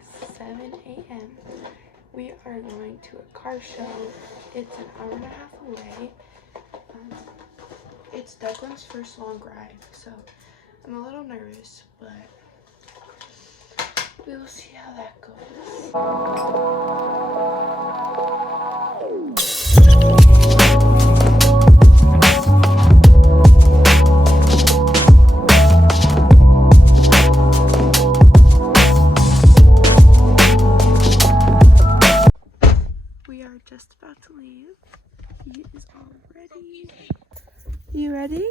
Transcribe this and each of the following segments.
is 7 a.m. We are going to a car show. It's an hour and a half away. It's Declan's first long ride, so I'm a little nervous, but we will see how that goes. We are just about to leave. He is all ready. You ready?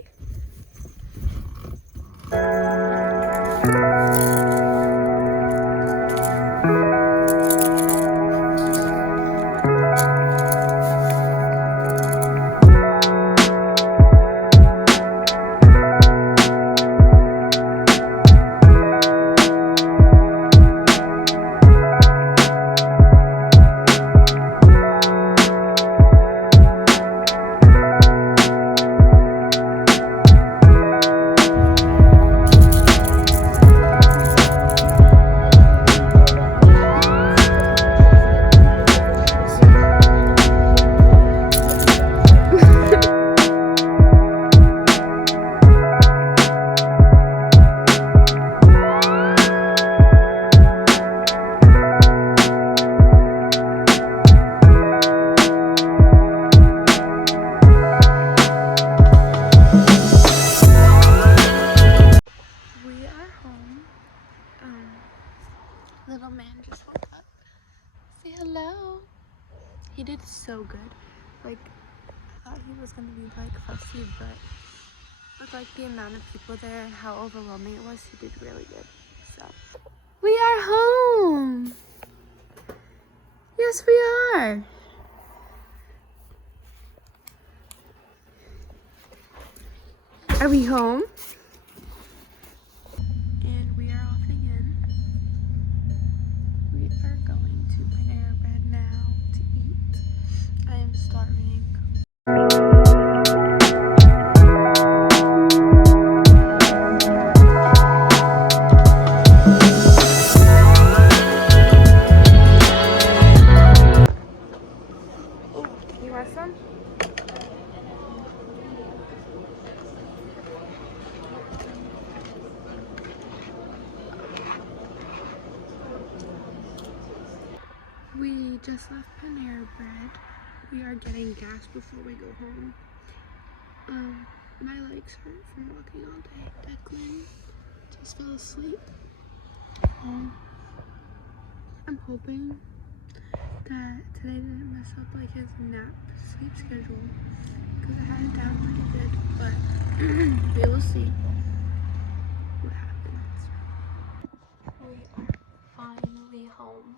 Little man just woke up. Say hello. He did so good. Like, I thought he was gonna be like fussy, but with like the amount of people there and how overwhelming it was, he did really good. So we are home. Yes, we are. Are we home? And we are off again. We are going to Panera Bread now to eat. I am starving. Oh, you want some? We just left Panera Bread. We are getting gas before we go home. My legs hurt from walking all day. Declan just fell asleep. I'm hoping that today didn't mess up like his nap sleep schedule, because I had it down pretty good, but we will see what happens. We are finally home.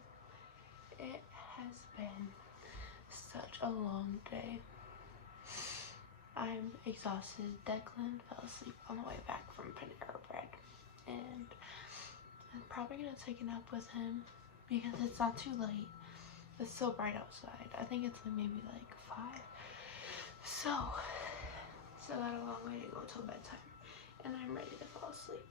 It has been such a long day. I'm exhausted. Declan fell asleep on the way back from Panera Bread, and I'm probably gonna take a nap with him because it's not too late. It's so bright outside. I think it's like maybe like 5. So got a long way to go till bedtime, and I'm ready to fall asleep.